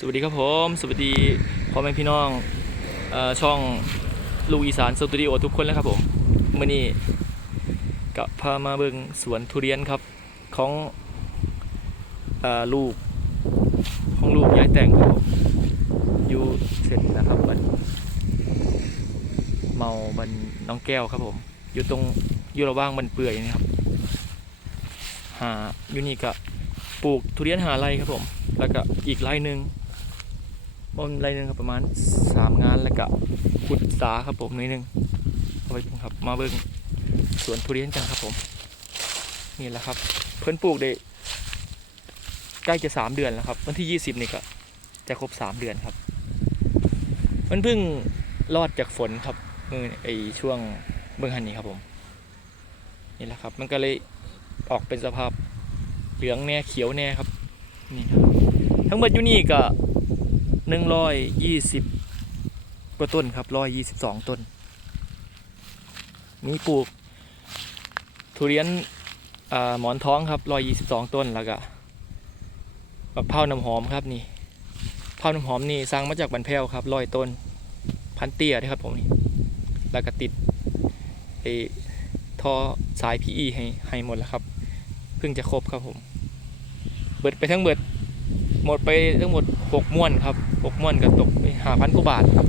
สวัสดีครับผม สวัสดีพ่อแม่พี่น้องอช่องลูกอีสานสตูดิโอทุกคนแล้วครับผมมื่อนี้ก็พามาเบิ่งสวนทุเรียนครับของอลูกของลูกยายแต่งครับผมอยู่เสร็จนะครับบันเมาบันน้องแก้วครับผม อยู่ตรงอยู่ระว่างบันเปื่อยนี่ครับหาอยู่นี่ก็ปลูกทุเรียนหาไรครับผม แล้วก็อีกไรหนึ่ง บนไรหนึ่งครับประมาณสามงานแล้วก็ขุดสาครับผมนิดนึงเอาไปครับมาเบิ่งสวนทุเรียนกันครับผมนี่แหละครับ เพิ่นปลูกได้ใกล้จะสามเดือนแล้วครับ วันที่ยี่สิบนี่ก็จะครบสามเดือนครับ มันเพิ่งรอดจากฝนครับมือไอช่วงเบื้องหันนี้ครับผมนี่แหละครับ มันก็เลยออกเป็นสภาพเหลืองแน่เขียวแน่ครับนี่ครับทั้งหมดอยู่นี่ก็ หนึ่งร้อยยี่สิบกว่าต้นครับร้อยยี่สิบสองต้น มีปลูก ทุเรียนหมอนท้องครับร้อยยี่สิบสองต้นแล้วก็มะพร้าวน้ำหอมครับนี่มะพร้าวน้ำหอมนี่สร้างมาจากบันแพ้วครับร้อยต้น พันเตี้ยนะครับผมนี่แล้วก็ติดไอ้ท่อสาย PE ให้ให้หมดแล้วครับ เพิ่งจะครบครับผม เบิดไปทั้งเบิด หมดไปทั้งหมดหกม้วนครับหกม้วนก็ตกไปหาพันกว่าบาทครับ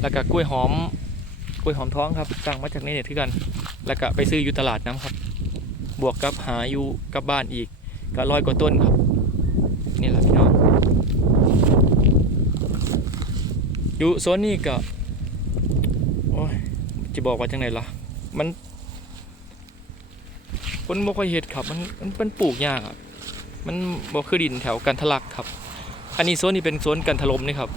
แล้วก็กล้วยหอมกล้วยหอมท้องครับสั่งมาจากในเน็ตที่กัน แล้วก็ไปซื้ออยู่ตลาดน้ำครับ บวกกับหาอยู่กับบ้านอีกก็ร้อยกว่าต้นครับ นี่แหละพี่น้องอยู่โซนนี้ก็โอ้ยจะบอกว่าจังไหนล่ะ มันคนบ่ค่อยเฮ็ดครับ มันมันปลูกยากอะ มันบ่คือดินแถวกันทะลักครับ อันนี้โซนนี้เป็นโซนกันถล่มนี่ครับ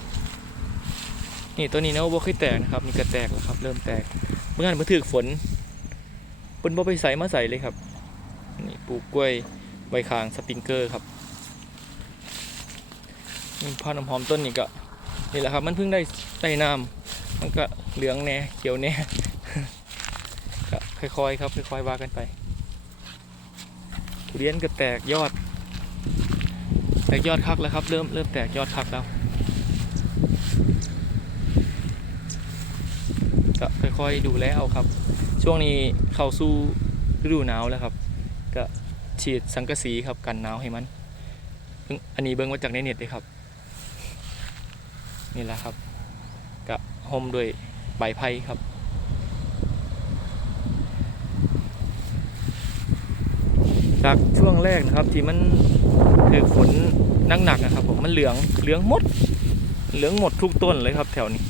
นี่ตัวนี้นะบ่เคยแตกนะครับนี่ก็แตกแล้วครับ เริ่มแตกเมื่อกี้มาถึกฝนเพิ่นบ่ไปใส่มาใส่เลยครับ นี่ปลูกกล้วยใบคางสปริงเกอร์ครับนี่พาน้ำหอมต้นนี่ก็นี่แหละครับ มันเพิ่งได้ได้น้ำมันก็เหลืองแน่เขียวแน่ก็ค่อยๆครับค่อยๆว่ากันไปทุเรียนก็แตกยอด แตกยอดคักแล้วครับ เริ่มเริ่มแตกยอดคักแล้วก็ค่อยๆดูแลเอาครับ ช่วงนี้เข้าสู่ฤดูหนาวแล้วครับ ก็ฉีดสังกะสีครับกันหนาวให้มันอันนี้เบิ้งมาจากในเน็ตเลยครับ นี่แหละครับก็ห่มด้วยใบไผ่ครับ จากช่วงแรกนะครับที่มันคือฝนหนักๆนะครับผมมันเหลืองเหลืองหมด เหลืองหมดทุกต้นเลยครับแถวนี้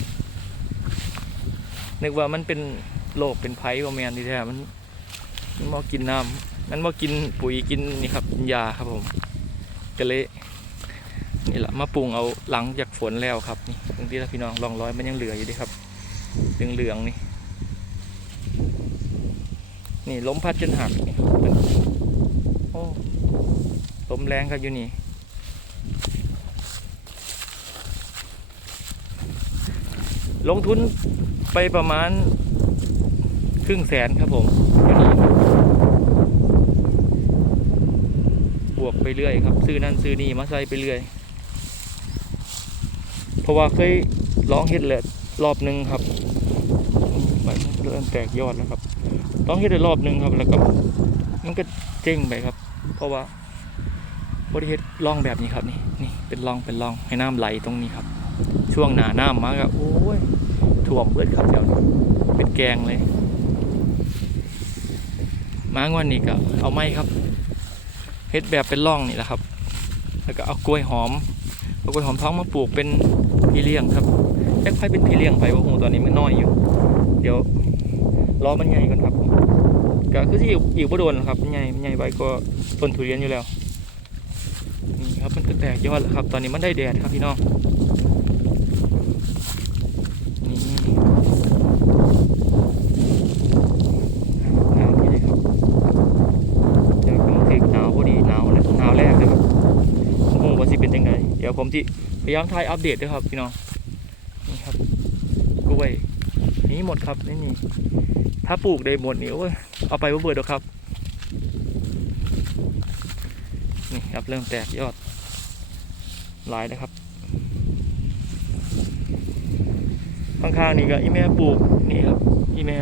นึกว่ามันเป็นโรคเป็นไผ่ว่าแมนที่แท้มันมันมากินน้ำมันมากินปุ๋ยกินนี่ครับกินยาครับผมก็เลยนี่แหละมาปรุงเอาหลังจากฝนแล้วครับนี่ตรงที่พี่น้องลองร้อยมันยังเหลืออยู่ดิครับเหลืองๆนี่นี่ล้มพัดจนหักนี่ อ้ลมแรงครับอยู่นี่ลงทุนไปประมาณ ครึ่งแสนครับผมอยู่นี่บวกไปเรื่อยครับ ซื้อนั่นซื้อนี่มาใส่ไปเรื่อย เพราะว่าเคยร้องเฮ็ดเลยรอบหนึ่งครับมันเริ่มแตกยอดแล้วครับร้องเฮ็ดได้รอบหนึ่งครับแล้วก็มันก็เจ๊งไปครับ ราะว่าบริเฮ็ดร่องแบบนี้ครับนี่นี่เป็นร่องเป็นร่องให้น้ำไหลตรงนี้ครับ ช่วงหนาน้ำมาก็โอ้ยท่วมเบิดครับแถวนี้เป็นแกงเลยมางวันนี้ก็เอาไม้ครับเฮ็ดแบบเป็นร่องนี่แหละครับ แล้วก็เอากล้วยหอมเอากล้วยหอมท้องมาปลูกเป็นพี่เลี้ยงครับแค่ค่อยเป็นพี่เลี้ยงไปว่าหูตอนนี้มันน้อยอยู่ เดี๋ยวรอมันใหญ่ก่อนครับ ก็คือที่อยู่อยู่บ่โดนครับมันใหญ่มันใหญ่ใบก็ต้นทุเรียนอยู่แล้วนี่ครับมันก็แตกยอดแล้วครับ ตอนนี้มันได้แดดครับพี่น้องนี่หนาวนี่เลยครับเดี๋ยวกำลังถึงหนาวพอดีหนาวหนาวแรกเลยครับโอ้โหว่าสิเป็นยังไงเดี๋ยวผมที่พยายามถ่ายอัปเดตด้วยครับพี่น้องนี่ครับกล้วย นี่หมดครับนี่นี่ถ้าปลูกได้หมดนี่โอ้ยเอาไปว่าเบิดหรอกครับนี่ครับเริ่มแตกยอดหลายนะครับข้างๆนี่ก็อีแม่ปลูกนี่ครับอีแม่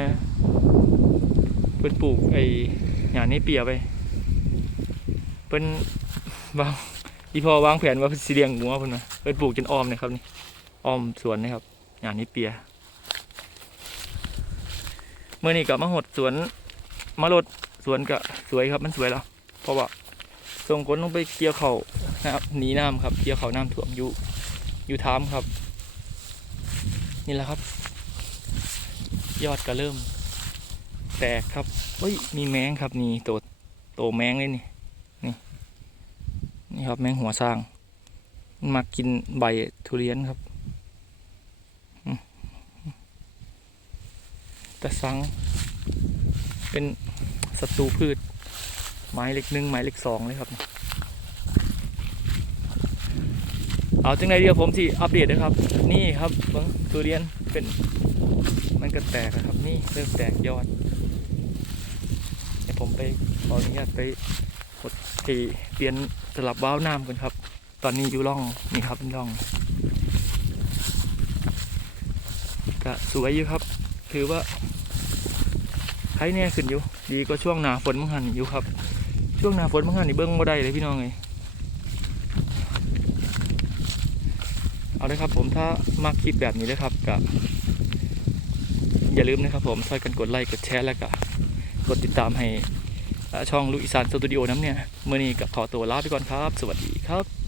เพิ่นปลูกไอ้หญ้านี่เปียไปเพิ่นวางอีพอวางแผนว่าสิเลี้ยงงัวเพิ่นว่าเพิ่นปลูกจนอ้อมเลยครับนี่อ้อมสวนนะครับหญ้านี่เปีย เมื่อนี้ก็มาหดสวนมาลดสวนก็สวยครับมันสวยแล้ว เพราะว่าส่งคนลงไปเกี่ยวเขานะครับหนีน้ำครับเกี่ยวเขาน้ำท่วมอยู่อยู่ทามครับ นี่แหละครับ ยอดก็เริ่ม แตกครับเฮ้ยมีแมงครับนี่โตโตแมงเลยนี่นี่นี่ครับแมงหัวสร้าง มันมากินใบทุเรียนครับอืม แต่สัง เป็นศัตรูพืชไม้เล็กหนึ่งไม้เล็กสองเลยครับ เอาจังไรเดียวผมสิอัปเดตนะครับ นี่ครับเบิ้งทุเรียนเป็นมันก็แตกอะครับ นี่เริ่มแตกยอดเดี๋ยวผมไปขออนุญาตไปกดทีเปลี่ยนสลับว้าวน้ำกันครับ ตอนนี้อยู่ร่องนี่ครับร่องก็สวยอยู่ครับ ถือว่า ใครแน่ขึ้นอยู่ ดีก็ช่วงหนาฝนมังหันอยู่ครับ ช่วงหนาฝนมังหันนี่เบิ้งบ่ได้เลยพี่น้องเลยเอาเลยครับผมถ้ามักคลิปแบบนี้นะครับก็อย่าลืมนะครับผมช่วยกันกดไลค์กดแชร์แล้วก็กดติดตามให้ช่องลูกอีสานสตูดิโอน้ำเนี่ยเมื่อนี้กับขอตัวลาไปก่อนครับ สวัสดีครับ